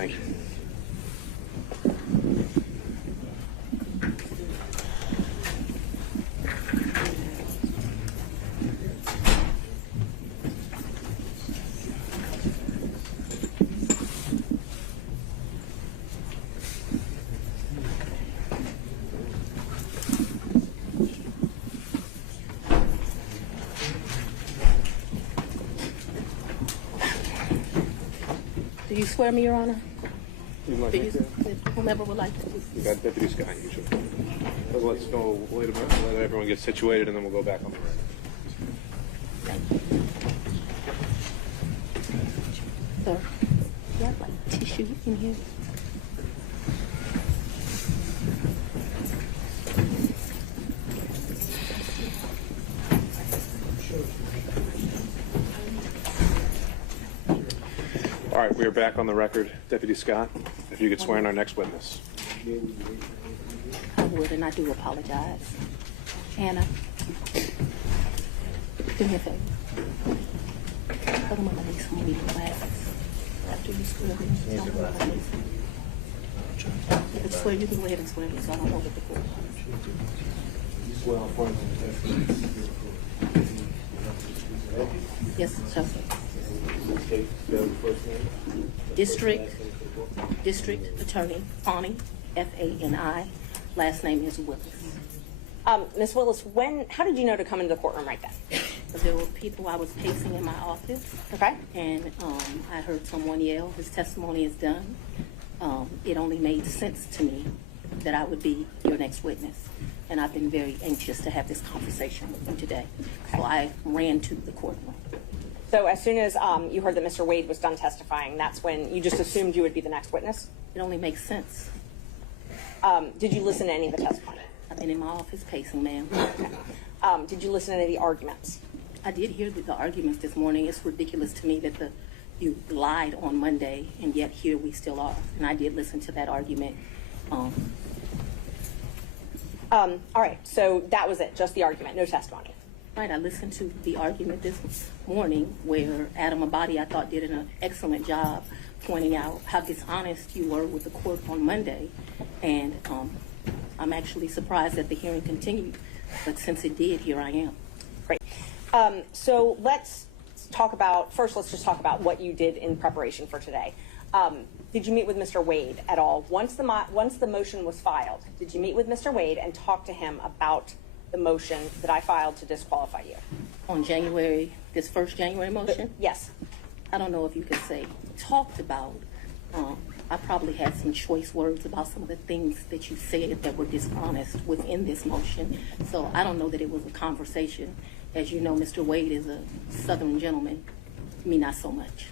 Thank you. Do you swear me, Your Honor? Like Whomever would like to. you got Deputy Scott usually. But let's go, wait a minute, let everyone get situated and then we'll go back on the record. Sir, do you have like tissue in here? All right, we are back on the record. Deputy Scott, if you could swear in our next witness. I would, and I do apologize. Anna, do me a favor. Put them on my face when you need glasses. After you swear me, tell me what I need. You can swear, you can go ahead and swear me so I don't over the court. Yes, sir. District Attorney Fani, F-A-N-I. Last name is Willis. Ms. Willis, how did you know to come into the courtroom right then? There were people, I was pacing in my office. Okay. And I heard someone yell, his testimony is done. It only made sense to me that I would be your next witness. And I've been very anxious to have this conversation with you today. Okay. So I ran to the courtroom. So as soon as you heard that Mr. Wade was done testifying, that's when you just assumed you would be the next witness? It only makes sense. Did you listen to any of the testimony? I've been in my office pacing, ma'am. Okay. Did you listen to any of the arguments? I did hear the arguments this morning. It's ridiculous to me that you lied on Monday, and yet here we still are. And I did listen to that argument. All right, so that was it, just the argument, no testimony. Right, I listened to the argument this morning where Adam Abadi, I thought, did an excellent job pointing out how dishonest you were with the court on Monday. And I'm actually surprised that the hearing continued, but since it did, here I am. Great. So let's just talk about what you did in preparation for today. Did you meet with Mr. Wade at all? Once the motion was filed, did you meet with Mr. Wade and talk to him about the motion that I filed to disqualify you? On this first January motion? Yes. I don't know if you could say talked about. I probably had some choice words about some of the things that you said that were dishonest within this motion. So I don't know that it was a conversation. As you know, Mr. Wade is a Southern gentleman. Me, not so much.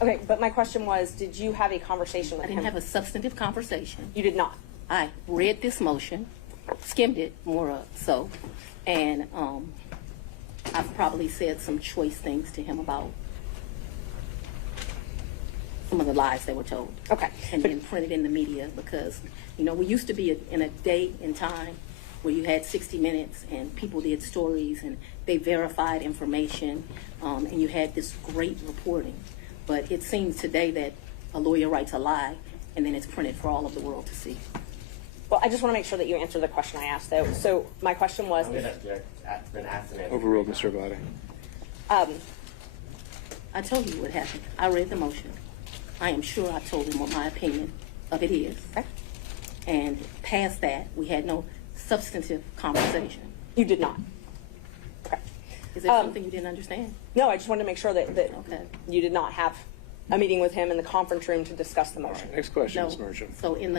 Okay, but my question was, did you have a conversation with him? I didn't have a substantive conversation. You did not? I read this motion, skimmed it more so, and I've probably said some choice things to him about some of the lies they were told. Okay. And been printed in the media because, you know, we used to be in a day and time where you had 60 Minutes and people did stories and they verified information and you had this great reporting. But it seems today that a lawyer writes a lie and then it's printed for all of the world to see. Well, I just want to make sure that you answer the question I asked, though. So my question was... I'm going to have been asked and answered. Overruled, Mr. Abadi. I told you what happened. I read the motion. I am sure I told him what my opinion of it is. Okay. And past that, we had no substantive conversation. You did not? Okay. Is there something you didn't understand? No, I just wanted to make sure that Okay. you did not have a meeting with him in the conference room to discuss the motion. All right, next question, No. Ms. Merchant. So in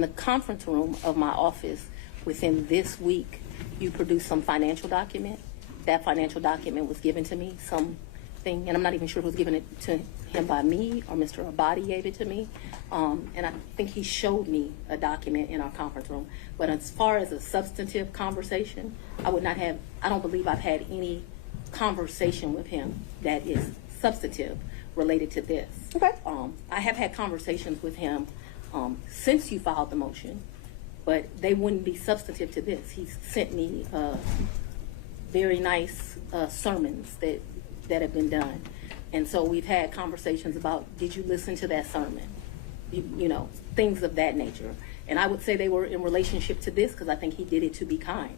the conference room of my office within this week, you produced some financial document. That financial document was given to me, something, and I'm not even sure who was given it to him by me or Mr. Abadi gave it to me. And I think he showed me a document in our conference room. But as far as a substantive conversation, I don't believe I've had any conversation with him that is substantive related to this. Okay. I have had conversations with him since you filed the motion, but they wouldn't be substantive to this. He sent me very nice sermons that have been done, And so we've had conversations about, did you listen to that sermon? You know, things of that nature. And I would say they were in relationship to this because I think he did it to be kind.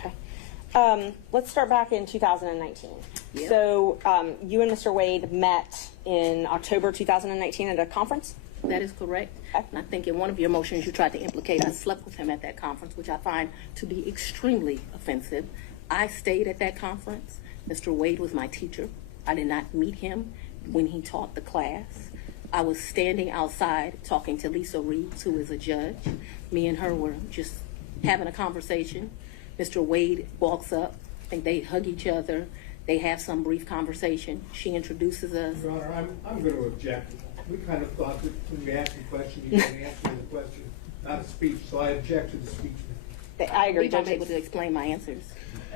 Okay. Let's start back in 2019. Yeah. So you and Mr. Wade met in October 2019 at a conference? That is correct. Okay. And I think in one of your motions you tried to implicate I slept with him at that conference, which I find to be extremely offensive. I stayed at that conference. Mr. Wade was my teacher. I did not meet him when he taught the class. I was standing outside talking to Lisa Reeves, who is a judge. Me and her were just having a conversation. Mr. Wade walks up. I think they hug each other. They have some brief conversation. She introduces us. Your Honor, I'm going to object. We kind of thought that when you asked a question, you can answer the question, not a speech, so I object to the speech. I agree, I believe I'm Judge. able to explain my answers.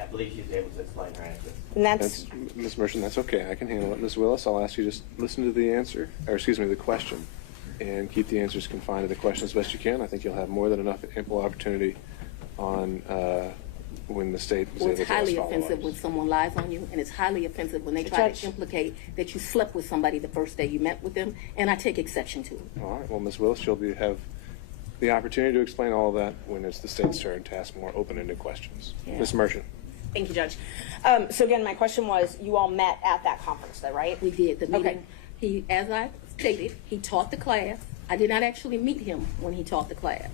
I believe she's able to explain her answers. And That's Ms. Merchant. That's okay. I can handle it. Ms. Willis, I'll ask you just listen to the answer, or excuse me, the question, and keep the answers confined to the question as best you can. I think you'll have more than enough ample opportunity on when the state was Well, able it's to ask highly offensive follow-ups. when someone lies on you, and it's highly offensive when they try Judge. to implicate that you slept with somebody the first day you met with them, and I take exception to it. All right. Well, Ms. Willis, you'll have the opportunity to explain all of that when it's the state's turn to ask more open-ended questions. Yeah. Ms. Merchant. Thank you, Judge. So again, my question was, you all met at that conference, though, right? We did the meeting. Okay. He, as I stated, he taught the class. I did not actually meet him when he taught the class.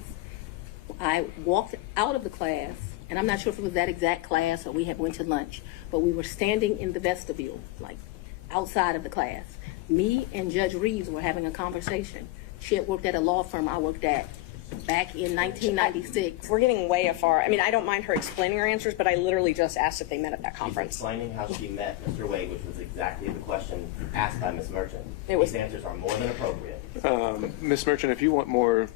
I walked out of the class, and I'm not sure if it was that exact class or we had went to lunch, but we were standing in the vestibule, like outside of the class. Me and Judge Reeves were having a conversation. She had worked at a law firm I worked at back in 1996. We're getting way afar. I mean, I don't mind her explaining her answers, but I literally just asked if they met at that She's conference. explaining how she met Mr. Wade, which was exactly the question asked by Ms. Merchant. It was- These answers are more than appropriate. Ms. Merchant, if you want more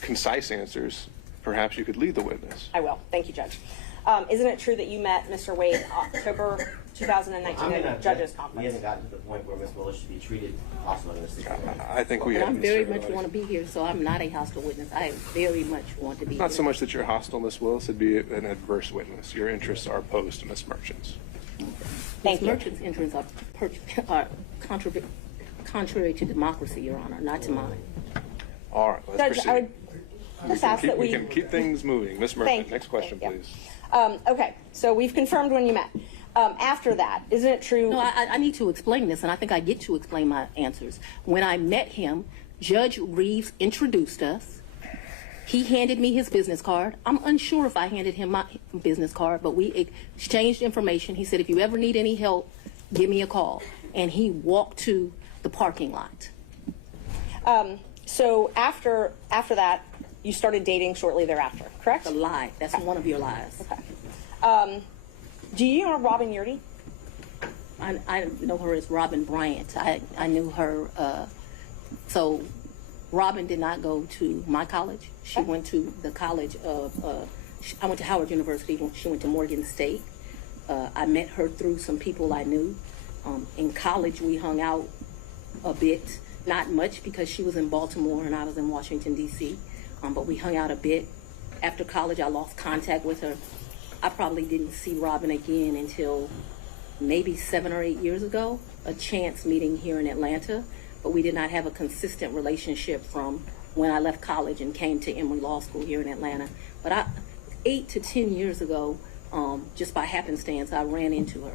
concise answers, perhaps you could lead the witness. I will. Thank you, Judge. Isn't it true that you met Mr. Wade October 2019 at a judges We conference? haven't gotten to the point where Ms. Willis should be treated hostile in this situation. I think we But have. I'm Mr. very much Willis. want to be here, so I'm not a hostile witness. I very much want to be Not here. so much that you're hostile, Ms. Willis. It'd be an adverse witness. Your interests are opposed to Ms. Merchant's. Thank you. Merchant's interests are contrary to democracy, Your Honor, not to mine. All right, let's Judge, proceed. I would just ask that We can keep things moving. Ms. Thank Merchant, you. next question, Yeah. please. Okay, so we've confirmed when you met. After that, isn't it true? No, I need to explain this, and I think I get to explain my answers. When I met him, Judge Reeves introduced us. He handed me his business card. I'm unsure if I handed him my business card, but we exchanged information. He said, if you ever need any help, give me a call. And he walked to the parking lot. So after that, you started dating shortly thereafter, correct? A lie. That's one of your lies. Do you know Robin Yurdy? I know her as Robin Bryant. I knew her. So Robin did not go to my college. She went to the college of, I went to Howard University. She went to Morgan State. I met her through some people I knew. In college, we hung out a bit. Not much because she was in Baltimore and I was in Washington, D.C. But we hung out a bit. After college, I lost contact with her. I probably didn't see Robin again until maybe 7 or 8 years ago, a chance meeting here in Atlanta, but we did not have a consistent relationship from when I left college and came to Emory Law School here in Atlanta. But 8 to 10 years ago, just by happenstance, I ran into her.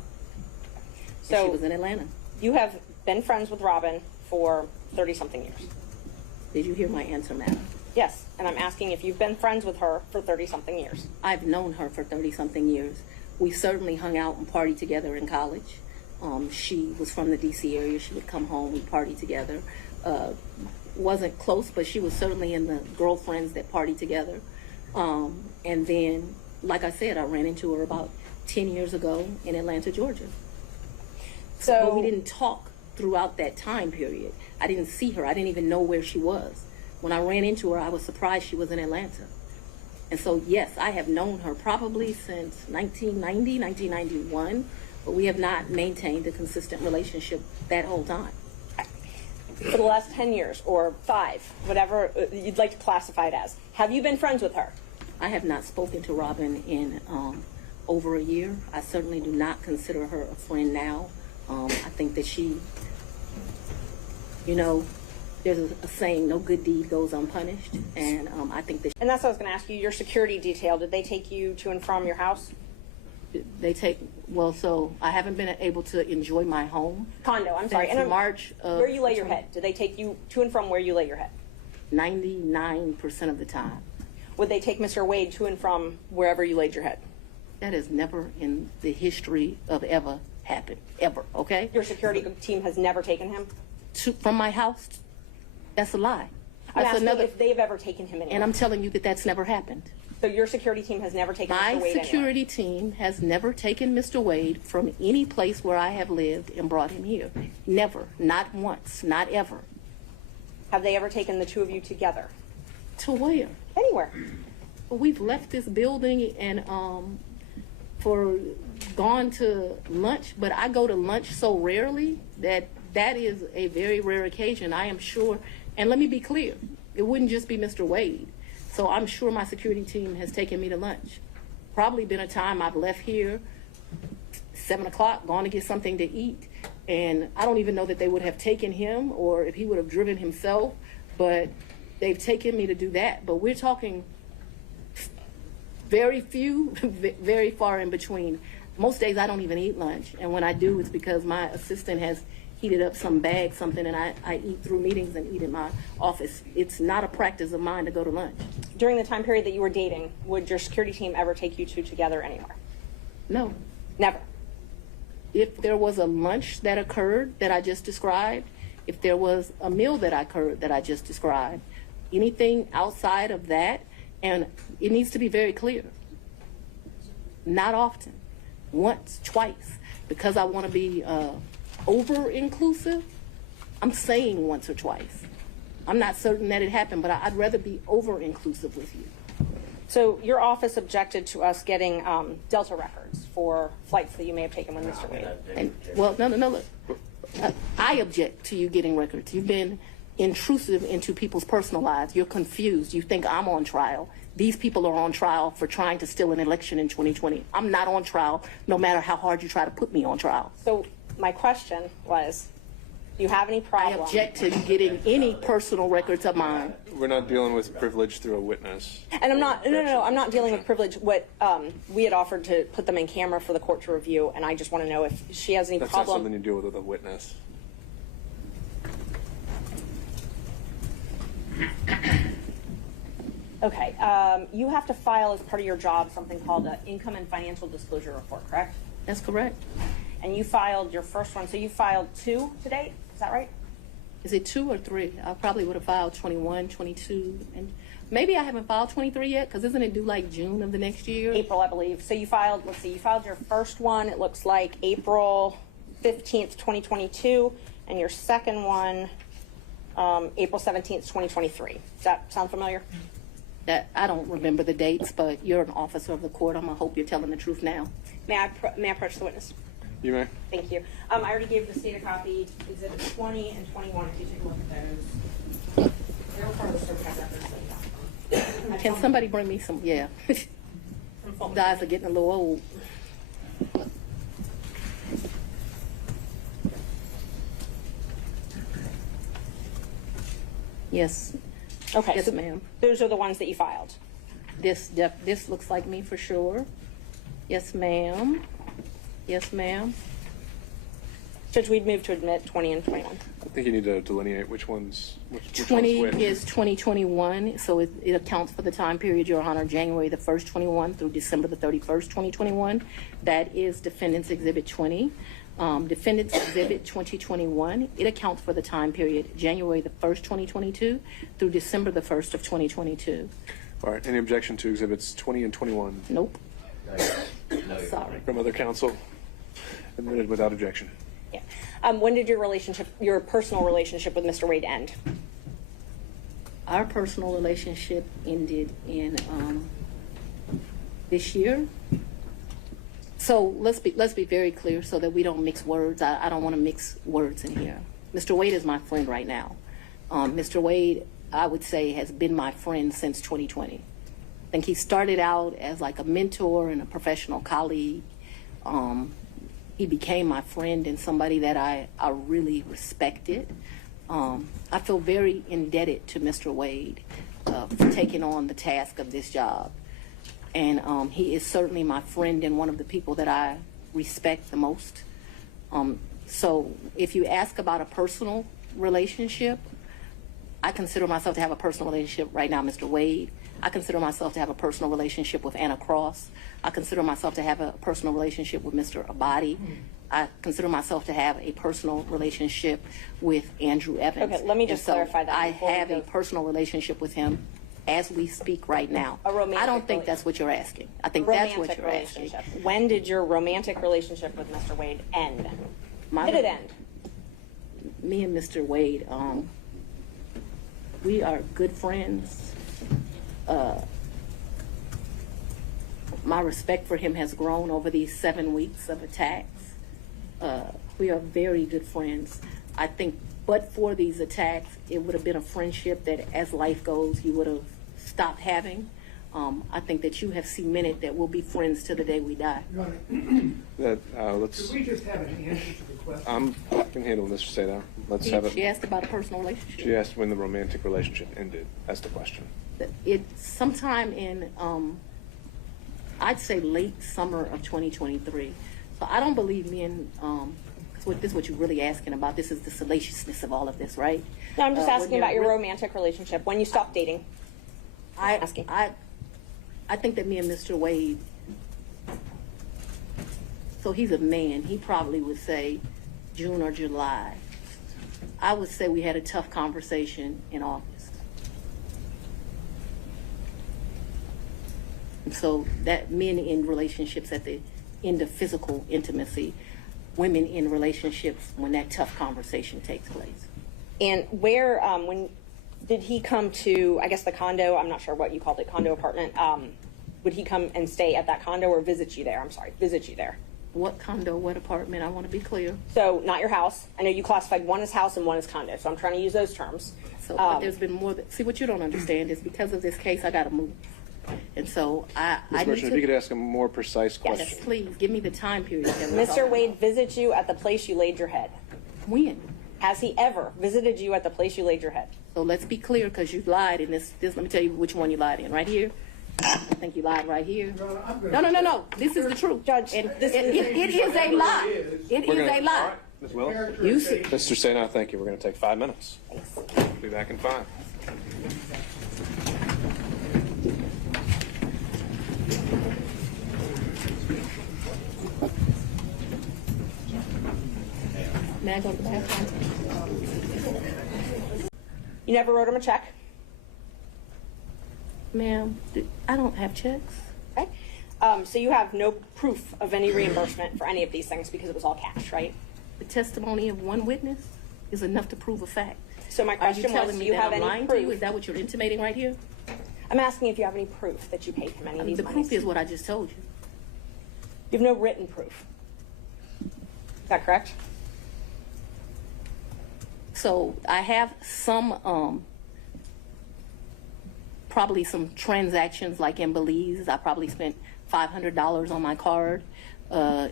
So And she was in Atlanta. you have been friends with Robin for 30-something years. Did you hear my answer, madam? Yes, and I'm asking if you've been friends with her for 30-something years. I've known her for 30-something years. We certainly hung out and partied together in college. She was from the D.C. area. She would come home, we'd party together. Wasn't close, but she was certainly in the girlfriends that partied together. And then, like I said, I ran into her about 10 years ago in Atlanta, Georgia. But we So didn't talk throughout that time period. I didn't see her. I didn't even know where she was. When I ran into her, I was surprised she was in Atlanta. And so, yes, I have known her probably since 1990, 1991, but we have not maintained a consistent relationship that whole time. for the last 10 years or 5, whatever you'd like to classify it as, have you been friends with her? I have not spoken to Robin in over a year. I certainly do not consider her a friend now. I think that she, you know, there's a saying, no good deed goes unpunished. And I think that And that's what I was going to ask you. Your security detail, did they take you to and from your house? they take, well, so I haven't been able to enjoy my home. Condo, I'm sorry. Since And March of where you lay your head? Did they take you to and from where you lay your head? 99% of the time. Would they take Mr. Wade to and from wherever you laid your head? That has never in the history of ever happened, ever, okay? Your security team has never taken him? From my house, that's a lie. I'm That's asking another, if they've ever taken him anywhere. and I'm telling you that that's never happened. So your security team has never taken My Mr. Wade anywhere? security team has never taken Mr. Wade from any place where I have lived and brought him here. Never, not once, not ever. Have they ever taken the two of you together? To where? Anywhere. Well, we've left this building and for gone to lunch, but I go to lunch so rarely that that is a very rare occasion. I am sure, and let me be clear, it wouldn't just be Mr. Wade. So I'm sure my security team has taken me to lunch. Probably been a time I've left here 7 o'clock, gone to get something to eat, and I don't even know that they would have taken him or if he would have driven himself, but they've taken me to do that. But we're talking very few, very far in between. Most days I don't even eat lunch, and when I do, it's because my assistant has heated up some bag, something, and I eat through meetings and eat in my office. It's not a practice of mine to go to lunch. During the time period that you were dating, would your security team ever take you two together anywhere? No. Never. If there was a lunch that occurred that I just described, if there was a meal that occurred that I just described, anything outside of that, and it needs to be very clear, not often, once, twice, because I want to be over-inclusive, I'm saying once or twice. I'm not certain that it happened, but I'd rather be over-inclusive with you. So your office objected to us getting Delta records for flights that you may have taken with Mr. Wade. And, well, no, look. I object to you getting records. You've been intrusive into people's personal lives. You're confused. You think I'm on trial. These people are on trial for trying to steal an election in 2020. I'm not on trial, no matter how hard you try to put me on trial. So my question was, do you have any I problem? object to getting any personal records of mine. We're not dealing with privilege through a witness. And I'm not, no, I'm not dealing with privilege. What we had offered to put them in camera for the court to review, and I just want to know if she has any That's not problem. something you deal with a witness. Okay, you have to file as part of your job something called an income and financial disclosure report, correct? That's correct. And you filed your first one, so you filed 2 to date, is that right? Is it 2 or 3? I probably would have filed 21, 22, and maybe I haven't filed 23 yet, because isn't it due like June of the next year? April, I believe. So you filed, let's see, you filed your first one, it looks like April 15th, 2022, and your second one, April 17th, 2023. Does that sound familiar? That I don't remember the dates, but you're an officer of the court. I'm gonna hope you're telling the truth now. May I approach the witness? You may. Thank you. I already gave the state a copy, exhibits 20 and 21, if you take a look at those. They're part of the SUPERCUT records. Can somebody bring me some? Yeah. Guys are getting a little old. Yes. Okay, Yes, so ma'am. those are the ones that you filed. This looks like me for sure. Yes, ma'am. Yes, ma'am. Judge, we'd move to admit 20 and 21. I think you need to delineate which one's which 20 one's which. is 2021, so it accounts for the time period, Your Honor, January the 1st, 21 through December the 31st, 2021. That is Defendant's Exhibit 20. Defendant's Exhibit 2021, it accounts for the time period January the 1st, 2022 through December the 1st of 2022. All right. Any objection to exhibits 20 and 21 Nope. No, Sorry. from other counsel? Admitted without objection. Yeah. When did your personal relationship with Mr. Wade end? Our personal relationship ended in this year. So let's be very clear so that we don't mix words. I don't want to mix words in here. Mr. Wade is my friend right now. Mr. Wade, I would say, has been my friend since 2020. I think he started out as like a mentor and a professional colleague. he became my friend and somebody that I really respected. I feel very indebted to Mr. Wade for taking on the task of this job. And he is certainly my friend and one of the people that I respect the most. So if you ask about a personal relationship, I consider myself to have a personal relationship right now, Mr. Wade. I consider myself to have a personal relationship with Anna Cross. I consider myself to have a personal relationship with Mr. Abadi. I consider myself to have a personal relationship with Andrew Evans. Okay, let me just clarify that I before we have go. a personal relationship with him as we speak right now. A romantic I don't think rela- that's what you're asking. I think that's what Romantic you're asking. relationship. When did your romantic relationship with Mr. Wade end? My- Did it end? Me and Mr. Wade, we are good friends. My respect for him has grown over these 7 weeks of attacks. We are very good friends. I think, but for these attacks, it would have been a friendship that, as life goes, you would have stopped having. I think that you have cemented that we'll be friends till the day we die. Your Honor, Let's. could we just have an answer to the question? I can handle Mr. Seda. Let's have She it. asked about a personal relationship. She asked when the romantic relationship ended. That's the question. Sometime in, I'd say late summer of 2023. So I don't believe me and, this is what you're really asking about. This is the salaciousness of all of this, right? No, I'm just When asking you're about your re- romantic relationship, when you stopped dating. asking. I think that me and Mr. Wade, so he's a man, he probably would say June or July. I would say we had a tough conversation in August. And so that men in relationships at the end of physical intimacy, women in relationships when that tough conversation takes place. And where, when did he come to, I guess the condo, I'm not sure what you called it, condo apartment, would he come and stay at that condo or visit you there? I'm sorry, visit you there. What condo, what apartment, I want to be clear. So not your house. I know you classified one as house and one as condo, so I'm trying to use those terms. So, but there's been more. See, what you don't understand is because of this case, I got to move, and so I Ms. need Merchant, if you could ask a more precise Yes. question. Please give me the time period. that we're Mr. talking Wade visited you at the place you laid your head. about. When? Has he ever visited you at the place you laid your head? So let's be clear, because you lied in this. Let me tell you which one you lied in. Right here. I think you lied right here. Your Honor, I'm gonna- No. This is the truth, Judge, And this it is a lie. It We're is gonna- a lie. All right, Ms. Willis. You see. Mr. Sena, thank you. We're going to take 5 minutes. Be back in 5. May I go to the bathroom? You never wrote him a check? Ma'am, I don't have checks. Okay. So you have no proof of any reimbursement for any of these things because it was all cash, right? The testimony of one witness is enough to prove a fact. So my Are you question was, telling do me you that have I'm any lying to you? proof? Is that what you're intimating right here? I'm asking if you have any proof that you paid him any of these The monies. proof is what I just told you. You have no written proof. Is that correct? So I have some, probably some transactions like in Belize. I probably spent $500 on my card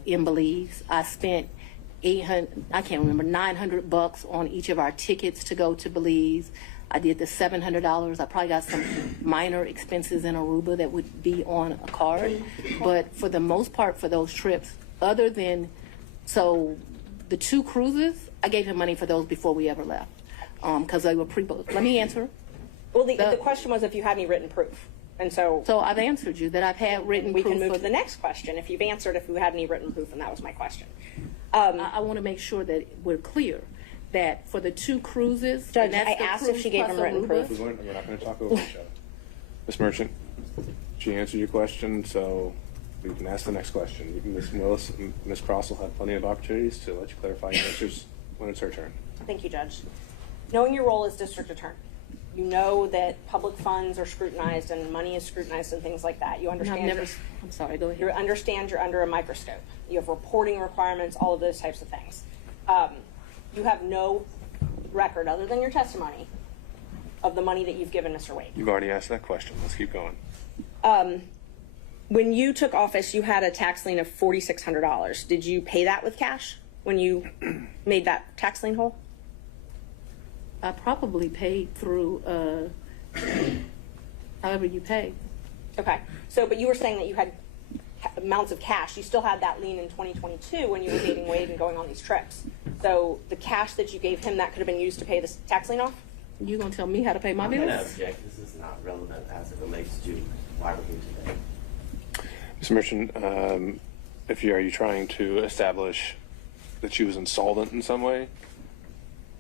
in Belize. I spent $900 on each of our tickets to go to Belize. I did the $700. I probably got some minor expenses in Aruba that would be on a card. But for the most part, for those trips, other than, so the 2 cruises, I gave him money for those before we ever left, because they were pre-booked. Let me answer. Well, the question was if you had any written proof. And so So I've answered you that I've had written we proof. can move for- to the next question. If you've answered if you had any written proof, and that was my question. I want to make sure that we're clear that for the 2 cruises, Judge, and that's I the asked if cruise she gave plus him written Aruba. proof. We're not going to talk over each other. Ms. Merchant, she answered your question, so we can ask the next question. Ms. Willis and Ms. Cross will have plenty of opportunities to let you clarify your answers when it's her turn. Thank you, Judge. Knowing your role as district attorney, you know that public funds are scrutinized and money is scrutinized and things like that. You And I've understand. never. I'm sorry. Go You ahead. understand you're under a microscope. You have reporting requirements, all of those types of things. You have no record, other than your testimony, of the money that you've given Mr. Wade. You've already asked that question. Let's keep going. When you took office, you had a tax lien of $4,600. Did you pay that with cash when you made that tax lien whole? I probably paid through however you pay. Okay. So, but you were saying that you had amounts of cash. You still had that lien in 2022 when you were dating Wade and going on these trips. So the cash that you gave him, that could have been used to pay the tax lien off? You gonna tell me how to pay my I'm bills? going to object. This is not relevant as it relates to why we're here today. Mr. Merchant, are you trying to establish that she was insolvent in some way?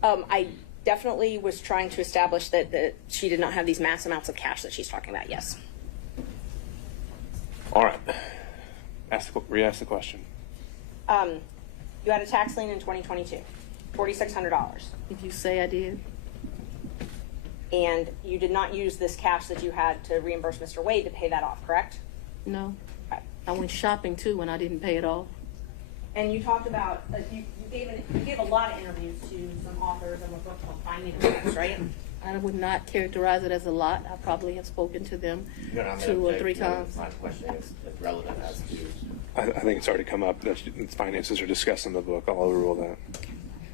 I definitely was trying to establish that she did not have these mass amounts of cash that she's talking about, yes. All right. Re-ask the question. You had a tax lien in 2022, $4,600. If you say I did, And you did not use this cash that you had to reimburse Mr. Wade to pay that off, correct? no. Okay. I went shopping too when I didn't pay it off. And you talked about, you gave a lot of interviews to some authors and a book called Finding Books, right? I would not characterize it as a lot. I probably have spoken to them You're not 2 or 3 times. My question is relevant as to. I think it's already come up that finances are discussed in the book. I'll overrule that.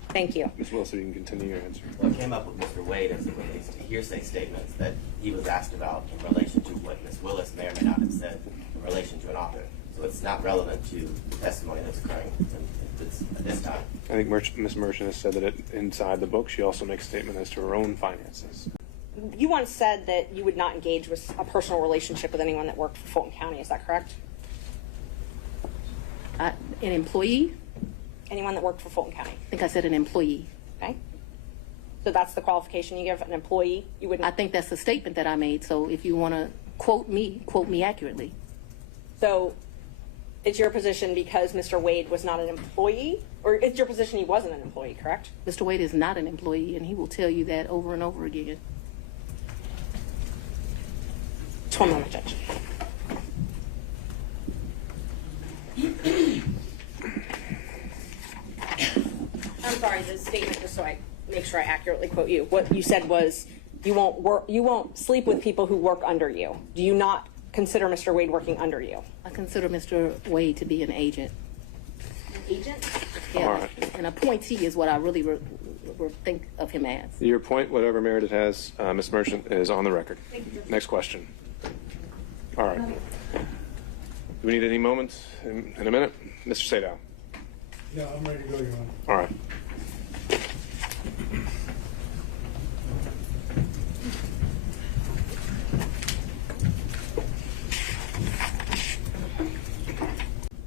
Thank you. Ms. Willis, you can continue your answer. What came up with Mr. Wade as it relates to hearsay statements that he was asked about in relation to what Ms. Willis may or may not have said in relation to an author. So it's not relevant to the testimony that's occurring at this time. I think Ms. Merchant has said that inside the book, she also makes a statement as to her own finances. You once said that you would not engage with a personal relationship with anyone that worked for Fulton County. Is that correct? An employee? Anyone that worked for Fulton County. I think I said an employee. Okay. So that's the qualification you give an employee. You wouldn't. I think that's the statement that I made. So if you want to quote me accurately. So it's your position because Mr. Wade was not an employee, or it's your position he wasn't an employee, correct? Mr. Wade is not an employee, and he will tell you that over and over again. Just 1 moment, Judge. I'm sorry, the statement, just so I make sure I accurately quote you. What you said was you won't sleep with people who work under you. Do you not consider Mr. Wade working under you? I consider Mr. Wade to be an agent. An agent? Yeah, All right. an appointee is what I really think of him as. Your point, whatever merit it has, Ms. Merchant, is on the record. Next question. All right. Do we need any moments in a minute? Mr. Sadow. Yeah, I'm ready to go, Your Honor. All right.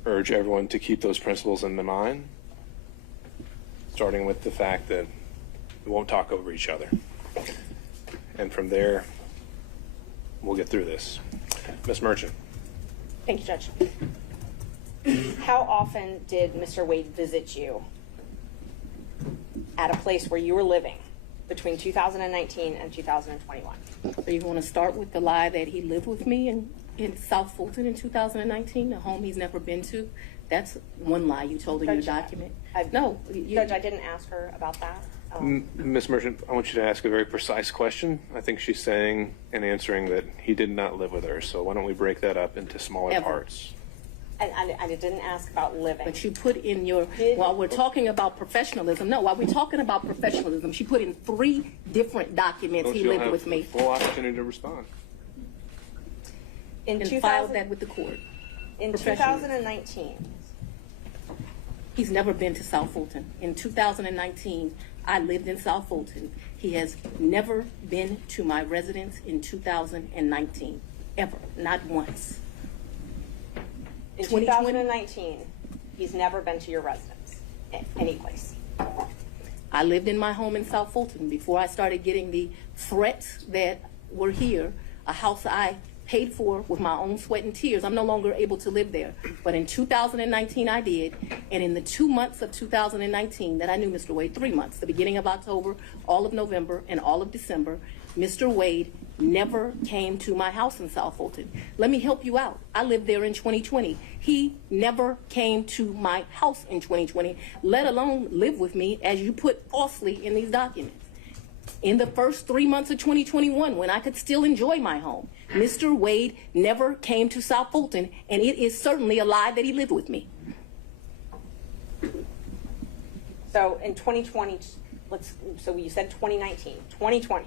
Urge everyone to keep those principles in mind, starting with the fact that we won't talk over each other. And from there, we'll get through this. Ms. Merchant. Thank you, Judge. How often did Mr. Wade visit you at a place where you were living between 2019 and 2021? So you want to start with the lie that he lived with me in South Fulton in 2019, a home he's never been to? That's one lie you told in your Judge, document. Judge, I didn't ask her about that. Ms. Merchant, I want you to ask a very precise question. I think she's saying and answering that he did not live with her. So why don't we break that up into smaller Ever. parts? And I didn't ask about living. But you put in your, while we're talking about professionalism, while we're talking about professionalism, she put in 3 different documents Folks, he you'll lived have with me. full opportunity to respond. In And filed that with the court. in professionally. 2019, He's never been to South Fulton. In 2019, I lived in South Fulton. He has never been to my residence in 2019, ever, not once. in 2020? 2019, he's never been to your residence, any place. I lived in my home in South Fulton before I started getting the threats that were here, a house I paid for with my own sweat and tears. I'm no longer able to live there. But in 2019, I did. And in the 2 months of 2019 that I knew Mr. Wade, 3 months, the beginning of October, all of November, and all of December, Mr. Wade never came to my house in South Fulton. Let me help you out. I lived there in 2020. He never came to my house in 2020, let alone live with me, as you put falsely in these documents. In the first 3 months of 2021, when I could still enjoy my home, Mr. Wade never came to South Fulton, and it is certainly a lie that he lived with me. So in 2020, so you said 2019, 2020,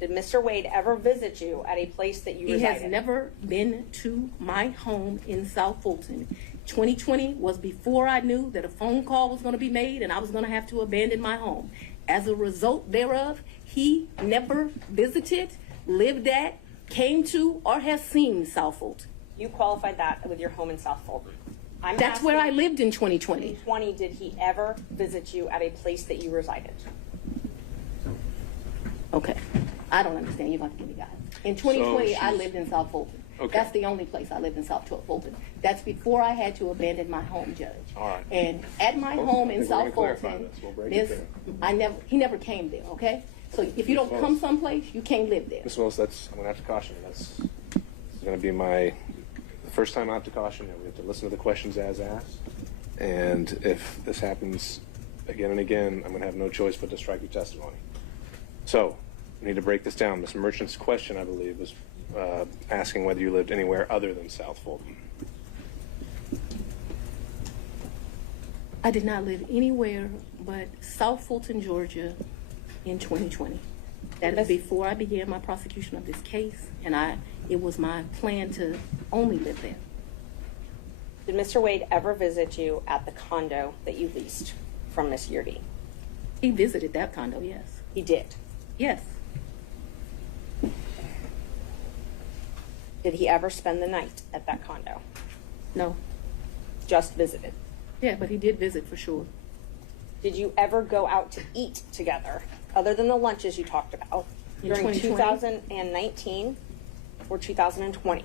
did Mr. Wade ever visit you at a place that you He resided? has never been to my home in South Fulton. 2020 was before I knew that a phone call was going to be made and I was going to have to abandon my home. As a result thereof, he never visited, lived at, came to, or has seen South Fulton. You qualified that with your home in South Fulton. That's where I lived in 2020. 2020, did he ever visit you at a place that you resided? Okay. I don't understand. You're going to give me guys. In 2020, I she's- lived in South Fulton. Okay. That's the only place I lived in South Fulton. That's before I had to abandon my home, Judge. All right. And at my Okay. home I in think we're gonna South clarify Fulton, this. We'll break it down. he never came there, okay? So if you don't come someplace, you can't live there. Ms. Willis, I'm going to have to caution you. This is going to be the first time I have to caution you. We have to listen to the questions as asked. And if this happens again and again, I'm going to have no choice but to strike your testimony. So, we need to break this down. Ms. Merchant's question, I believe, was asking whether you lived anywhere other than South Fulton. I did not live anywhere but South Fulton, Georgia in 2020. That is before I began my prosecution of this case, and it was my plan to only live there. Did Mr. Wade ever visit you at the condo that you leased from Miss Yurdi? He visited that condo, yes. He did. Yes. Did he ever spend the night at that condo? No. Just visited. Yeah, but he did visit for sure. Did you ever go out to eat together, other than the lunches you talked about, In during 2020? 2019 or 2020?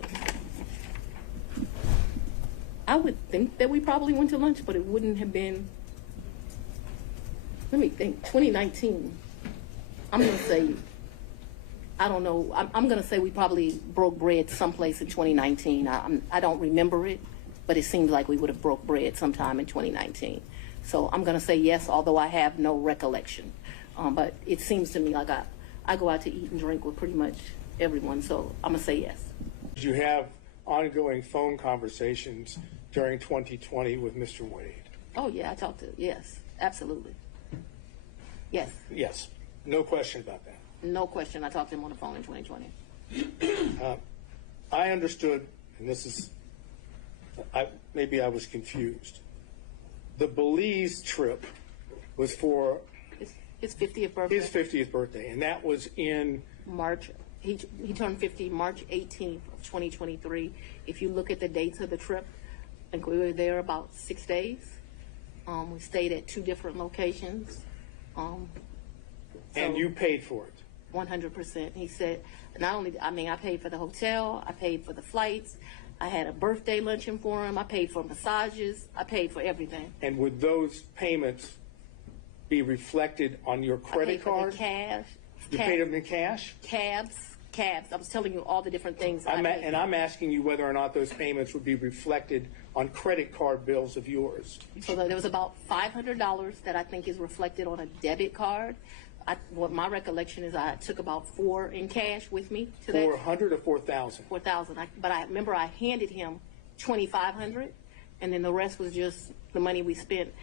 I would think that we probably went to lunch, but it wouldn't have been, let me think, 2019. I'm going to say, I don't know, I'm going to say we probably broke bread someplace in 2019. I don't remember it, but it seems like we would have broke bread sometime in 2019. So I'm going to say yes, although I have no recollection. But it seems to me like I go out to eat and drink with pretty much everyone, so I'm going to say yes. Did you have ongoing phone conversations during 2020 with Mr. Wade? Oh, yeah, I talked to, yes, absolutely. Yes, Yes, no question about that. no question. I talked to him on the phone in 2020. I understood, and this is, maybe I was confused. The Belize trip was for His 50th birthday. his 50th birthday, and that was in March. He turned 50 March 18th of 2023. If you look at the dates of the trip, I think we were there about 6 days. We stayed at 2 different locations. and you paid for it. 100%. He said, I paid for the hotel, I paid for the flights, I had a birthday luncheon for him, I paid for massages, I paid for everything. And would those payments be reflected on your I credit paid for card? the cash. You paid them in cash? Cabs. I was telling you all the different things. And I'm asking you whether or not those payments would be reflected on credit card bills of yours. So there was about $500 that I think is reflected on a debit card. What my recollection is, I took about $4 in cash with me to that. 400 or 4,000? 4,000. But I remember I handed him $2,500, and then the rest was just the money we spent.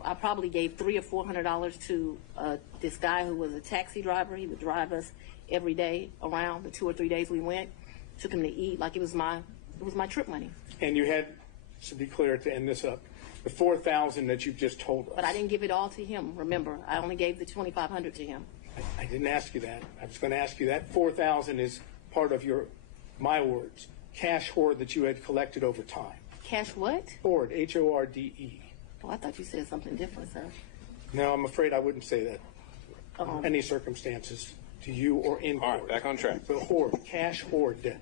I probably gave $300 or $400 to this guy who was a taxi driver. He would drive us every day around the 2 or 3 days we went. Took him to eat like it was my trip money. And you had, to be clear, to end this up, the 4,000 that you've just told us. But I didn't give it all to him. Remember, I only gave the $2,500 to him. I didn't ask you that. I was going to ask you that 4,000 is part of your, my words, cash hoard that you had collected over time. Cash what? Hoard, H-O-R-D-E. Oh, I thought you said something different, sir. No, I'm afraid I wouldn't say that Um, under any circumstances to you or in All right, court. back on track. The hoard, cash hoard.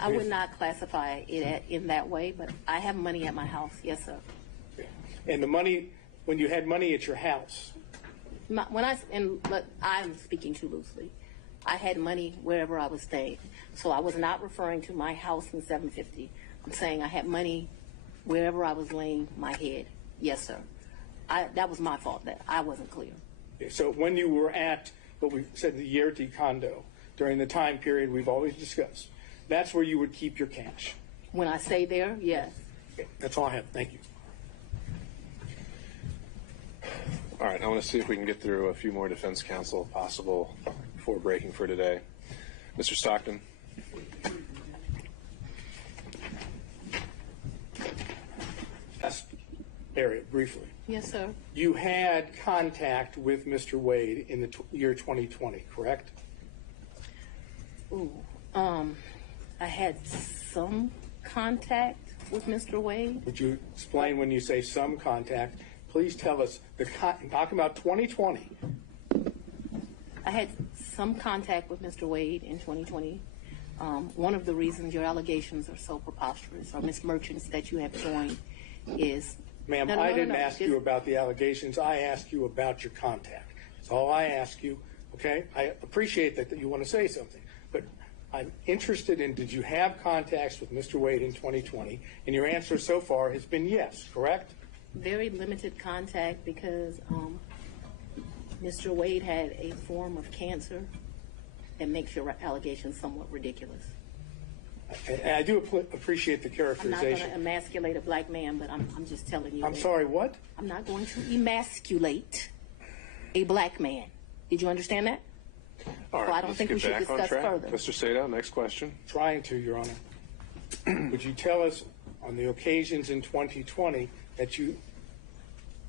I would not classify it in that way, but I have money at my house. Yes, sir. And the money, when you had money at your house, But I'm speaking too loosely. I had money wherever I was staying. So I was not referring to my house in 750. I'm saying I had money wherever I was laying my head. Yes, sir. That was my fault that I wasn't clear. So when you were at what we said the Yerti condo during the time period we've always discussed, that's where you would keep your cash. When I say there, yes. Okay, that's all I have. Thank you. All right, I want to see if we can get through a few more defense counsel if possible before breaking for today. Mr. Stockton. Last area, briefly. Yes, sir. You had contact with Mr. Wade in the year 2020, correct? Ooh, I had some contact with Mr. Wade. Would you explain when you say some contact? Please tell us, talking about 2020. I had some contact with Mr. Wade in 2020. One of the reasons your allegations are so preposterous, or mismerchants that you have joined, is... Ma'am, I didn't ask you about the allegations. I asked you about your contact. That's all I ask you, okay? I appreciate that you want to say something, but I'm interested in, did you have contacts with Mr. Wade in 2020? And your answer so far has been yes, correct? Very limited contact because Mr. Wade had a form of cancer that makes your allegations somewhat ridiculous. And I do appreciate the I'm not going characterization. to emasculate a black man, but I'm just telling you. I'm sorry, what? I'm not going to emasculate a black man. Did you understand that? All right, So I don't let's think get we should back on discuss track. further. Mr. Sato, next question. Trying to, Your Honor. Would you tell us on the occasions in 2020 that you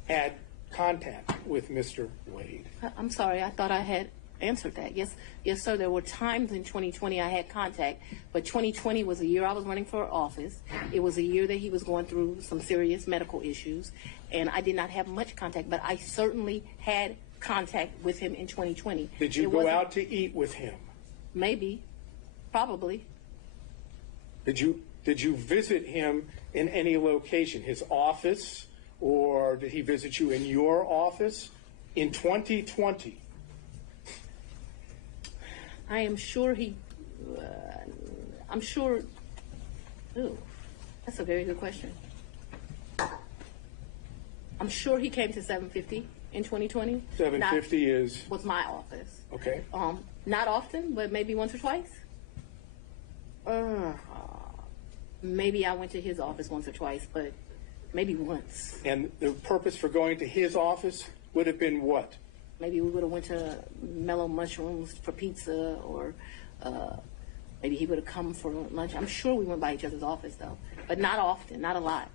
had contact with Mr. Wade? I'm sorry, I thought I had answered that. Yes, sir, there were times in 2020 I had contact, but 2020 was a year I was running for office. It was a year that he was going through some serious medical issues, and I did not have much contact, but I certainly had contact with him in 2020. Did you go out to eat with him? Maybe, probably. Did you visit him in any location, his office, or did he visit you in your office in 2020? I am sure I'm sure, ooh, that's a very good question. I'm sure he came to 750 in 2020. 750 was my office. Okay. Not often, but maybe once or twice. Maybe I went to his office once or twice, but maybe once. And the purpose for going to his office would have been what? Maybe we would have went to Mellow Mushrooms for pizza, or maybe he would have come for lunch. I'm sure we went by each other's office, though, but not often, not a lot.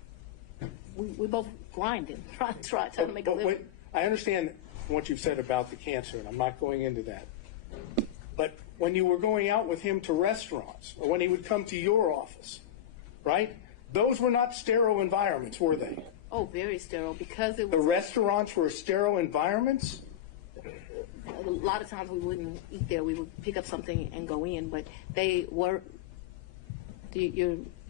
We both grinding, trying to make a living. I understand what you've said about the cancer, and I'm not going into that. But when you were going out with him to restaurants, or when he would come to your office, right? Those were not sterile environments, were they? Oh, very sterile, because it The was... restaurants were sterile environments? A lot of times we wouldn't eat there. We would pick up something and go in, but they were...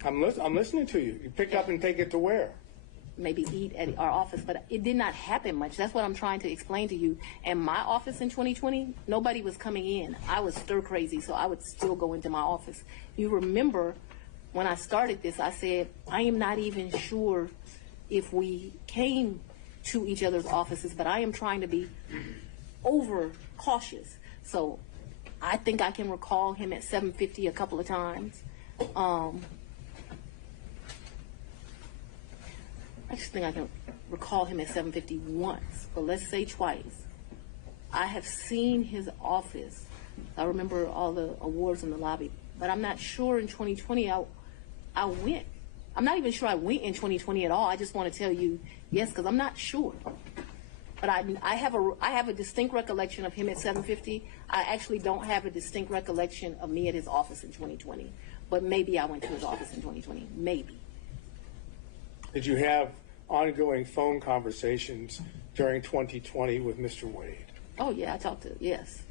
I'm listening to you. You pick up and take it to where? Maybe eat at our office, but it did not happen much. That's what I'm trying to explain to you. And my office in 2020, nobody was coming in. I was stir crazy, so I would still go into my office. You remember when I started this, I said, I am not even sure if we came to each other's offices, but I am trying to be over cautious. So I think I can recall him at 750 a couple of times. I just think I can recall him at 750 once, but let's say twice. I have seen his office. I remember all the awards in the lobby, but I'm not sure in 2020 I went. I'm not even sure I went in 2020 at all. I just want to tell you yes, because I'm not sure. But I have a distinct recollection of him at 750. I actually don't have a distinct recollection of me at his office in 2020. But maybe I went to his office in 2020. Maybe. Did you have ongoing phone conversations during 2020 with Mr. Wade? Oh, yeah, I talked to, yes.